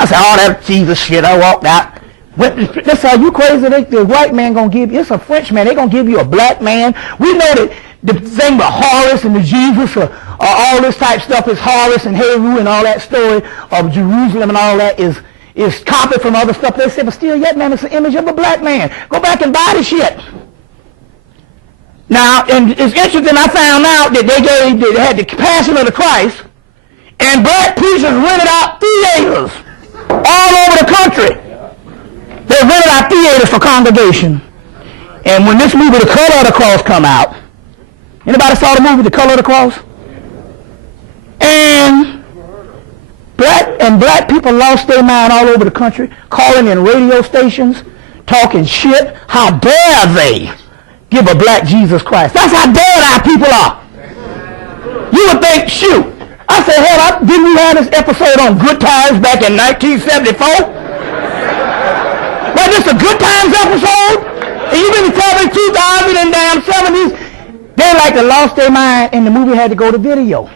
I said, all that Jesus shit. I walked out. They said, you crazy? The white man going to give you, it's a French man. They're going to give you a black man. We know that the thing with Horus and the Jesus or all this type stuff is Horus and Heru and all that story of Jerusalem and all that is copied from other stuff. They said, but still yet, man, it's an image of a black man. Go back and buy the shit. Now, and it's interesting, I found out that they had the Passion of the Christ, and black preachers rented out theaters all over the country. They rented out theaters for congregation. And when this movie, The Color of the Cross, come out, anybody saw the movie, The Color of the Cross? And black people lost their mind all over the country, calling in radio stations, talking shit. How dare they give a black Jesus Christ? That's how dead our people are. You would think, shoot. I said, hell, didn't we have this episode on Good Times back in 1974? Well, this a Good Times episode? And you mean to tell me 2000 and damn 70s? They like to lost their mind, and the movie had to go to video.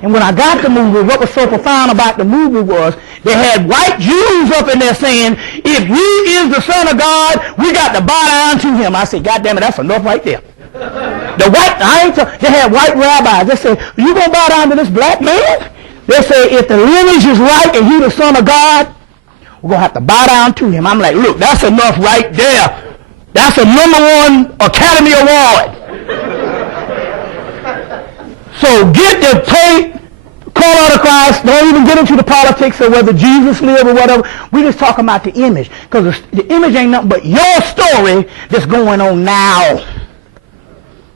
And when I got the movie, what was so profound about the movie was they had white Jews up in there saying, if he is the Son of God, we got to bow down to him. I said, God damn it, that's enough right there. They had white rabbis. They said, you going to bow down to this black man? They say, if the lineage is right and he the Son of God, we're going to have to bow down to him. I'm like, look, that's enough right there. That's a #1 Academy Award. So get the tape, call out of Christ. Don't even get into the politics of whether Jesus lived or whatever. We just talking about the image. Because the image ain't nothing but your story that's going on now.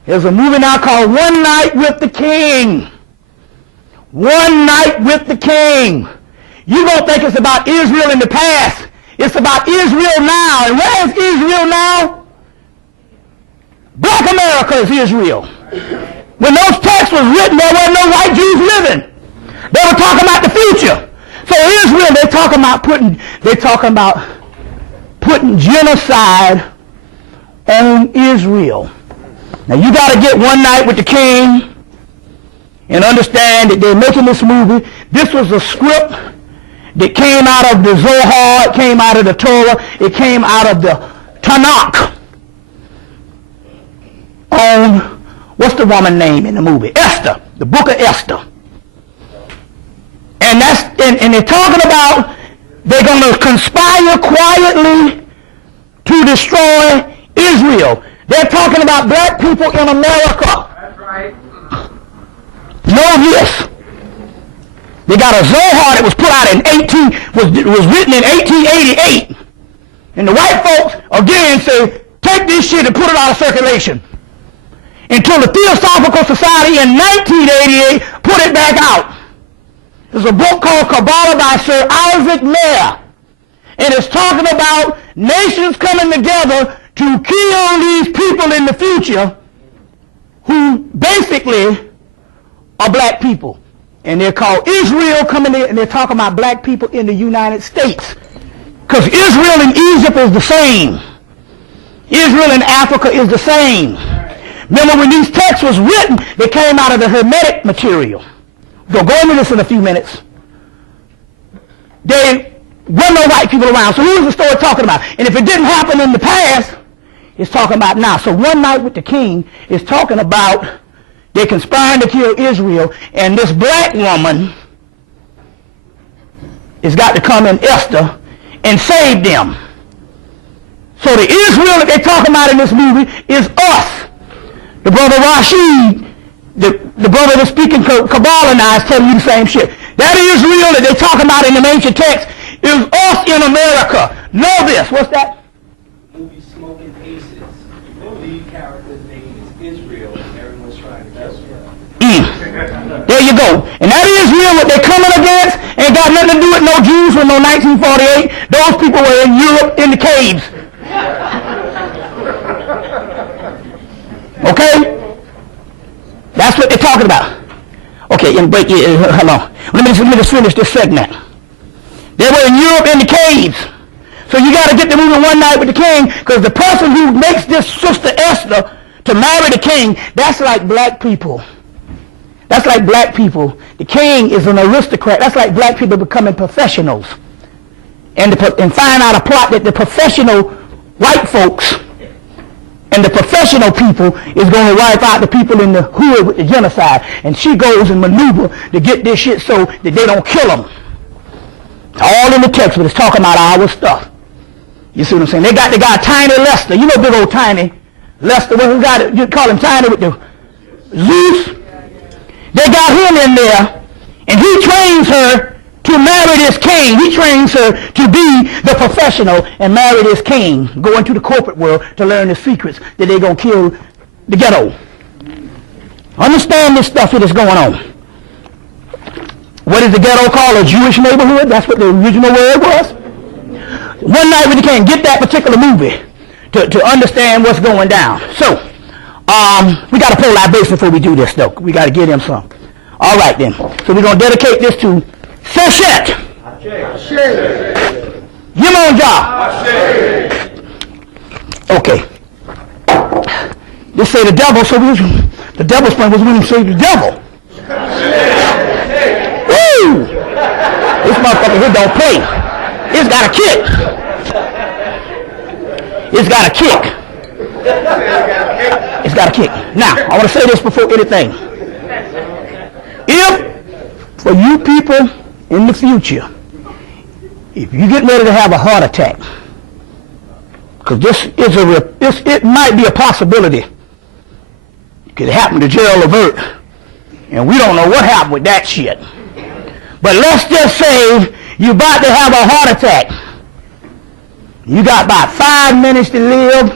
There's a movie now called One Night with the King. One Night with the King. You don't think it's about Israel in the past. It's about Israel now. And where is Israel now? Black America is Israel. When those texts was written, there weren't no white Jews living. They were talking about the future. So Israel, they're talking about putting genocide on Israel. Now you got to get One Night with the King and understand that they're making this movie. This was a script that came out of the Zohar, it came out of the Torah, it came out of the Tanakh. On, what's the woman's name in the movie? Esther, the book of Esther. And they're talking about they're going to conspire quietly to destroy Israel. They're talking about black people in America. That's right. Know this. They got a Zohar that was put out was written in 1888. And the white folks, again, say, take this shit and put it out of circulation. Until the Theosophical Society in 1988 put it back out. There's a book called Kabbalah by Sir Isaac Mayer. And it's talking about nations coming together to kill these people in the future who basically are black people. And they're called Israel coming in, and they're talking about black people in the United States. Because Israel and Egypt is the same. Israel and Africa is the same. Remember when these texts was written, they came out of the Hemmitt material. We'll go into this in a few minutes. There weren't no white people around. So who's the story talking about? And if it didn't happen in the past, it's talking about now. So One Night with the King is talking about they're conspiring to kill Israel, and this black woman has got to come in Esther and save them. So the Israel that they're talking about in this movie is us. The brother Rashid, the brother that's speaking Kabbalah now is telling you the same shit. That Israel that they're talking about in the ancient text is us in America. Know this. What's that? Movie Smoking Aces. The lead character's name is Israel, and everyone's trying to kill him. There you go. And that Israel, what they're coming against, ain't got nothing to do with no Jews from no 1948. Those people were in Europe in the caves. Okay? That's what they're talking about. Okay, and break it. Hold on. Let me just finish this segment. They were in Europe in the caves. So you got to get the movie One Night with the King, because the person who makes this sister Esther to marry the king, that's like black people. That's like black people. The king is an aristocrat. That's like black people becoming professionals. and find out a plot that the professional white folks and the professional people is going to wipe out the people in the hood with the genocide. And she goes and maneuver to get this shit so that they don't kill them. It's all in the text, but it's talking about our stuff. You see what I'm saying? They got the guy Tiny Lester. You know big old Tiny Lester. Who got it? You call him Tiny with the Zeus. They got him in there, and he trains her to marry this king. He trains her to be the professional and marry this king. Go into the corporate world to learn the secrets that they're going to kill the ghetto. Understand this stuff that is going on. What is the ghetto called? A Jewish neighborhood? That's what the original word was. One night we can't get that particular movie to understand what's going down. So, we got to pull our base before we do this, though. We got to get him some. All right, then. So we're going to dedicate this to Seshet. Yemonja. Okay. They say the devil, so the devil's friend was when he said the devil. Woo! This motherfucker here don't play. It's got a kick. It's got a kick. It's got a kick. Now, I want to say this before anything. If, for you people in the future, if you get ready to have a heart attack, because it might be a possibility. It could happen to Gerald Levert, and we don't know what happened with that shit. But let's just say you're about to have a heart attack. You got about 5 minutes to live.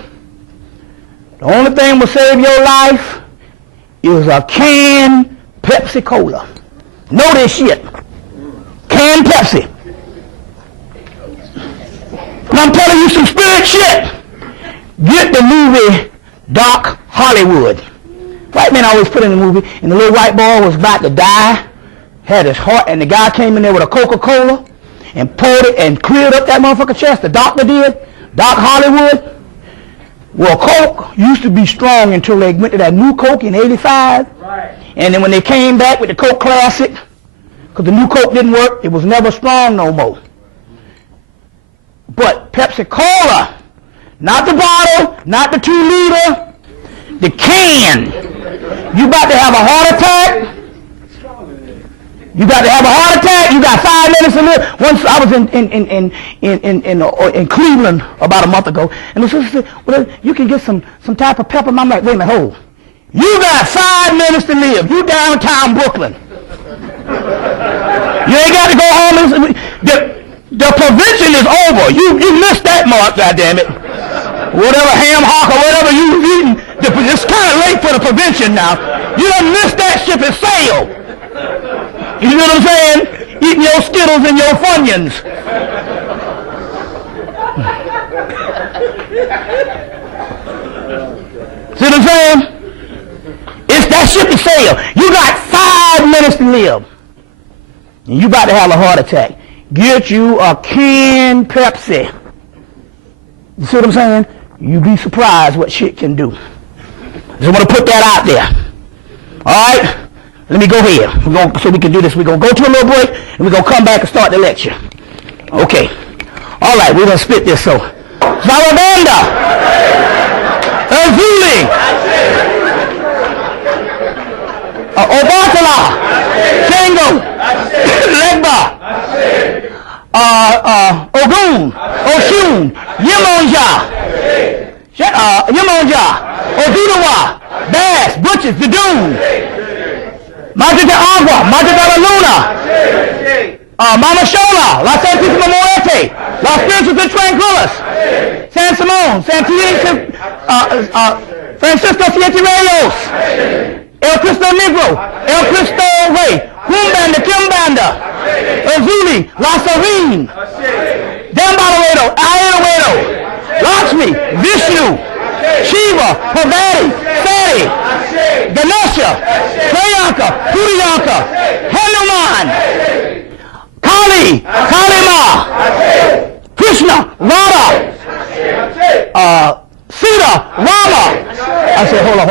The only thing will save your life is a canned Pepsi Cola. Know this shit. Canned Pepsi. And I'm telling you some spirit shit. Get the movie Doc Hollywood. White man always put in the movie, and the little white boy was about to die, had his heart, and the guy came in there with a Coca-Cola and poured it and cleared up that motherfucker's chest. The doctor did. Doc Hollywood. Well, Coke used to be strong until they went to that new Coke in 85. Right. And then when they came back with the Coke Classic, because the new Coke didn't work, it was never strong no more. But Pepsi Cola, not the bottle, not the 2 liter, the can. You about to have a heart attack? You got to have a heart attack. You got 5 minutes to live. Once I was in Cleveland about a month ago, and the sister said, "Well, you can get some type of pepper." I'm like, "Wait a minute, hold. You got 5 minutes to live. You downtown Brooklyn. You ain't got to go home. The prevention is over. You missed that mark, goddammit. Whatever ham hock or whatever you eating, it's kind of late for the prevention now. You done missed that ship and sailed. You know what I'm saying? Eating your Skittles and your Funyuns. See what I'm saying? It's that ship to sail. You got 5 minutes to live. And you about to have a heart attack. Get you a canned Pepsi. You see what I'm saying? You'd be surprised what shit can do. Just want to put that out there. All right? Let me go here. So we can do this. We're going to go to a little break, and we're going to come back and start the lecture. Okay. All right, we're going to split this. So, Zawadanda. Erzuli. Obatala. Tango. Legba. Ogun. Oshun. Yemonja. Yemonja. Odudawa. Bass. Butchers. Dadoon. Majida Agua, Majida La Luna, Mama Shola, La Santísima Muerte, Los Spirituals and Tranquilos, San Simón, Francisco Siete Reyes, El Cristo Negro, El Cristo Rey, Humbanda, Kimbanda, Azuli, La Serene, Dambalawado, Ayurveda, Lakshmi, Vishnu, Shiva, Parvati, Sati, Ganesha, Priyanka, Puriyanka, Hanuman, Kali, Kalima, Krishna, Radha, Sita, Rama. I said, hold on.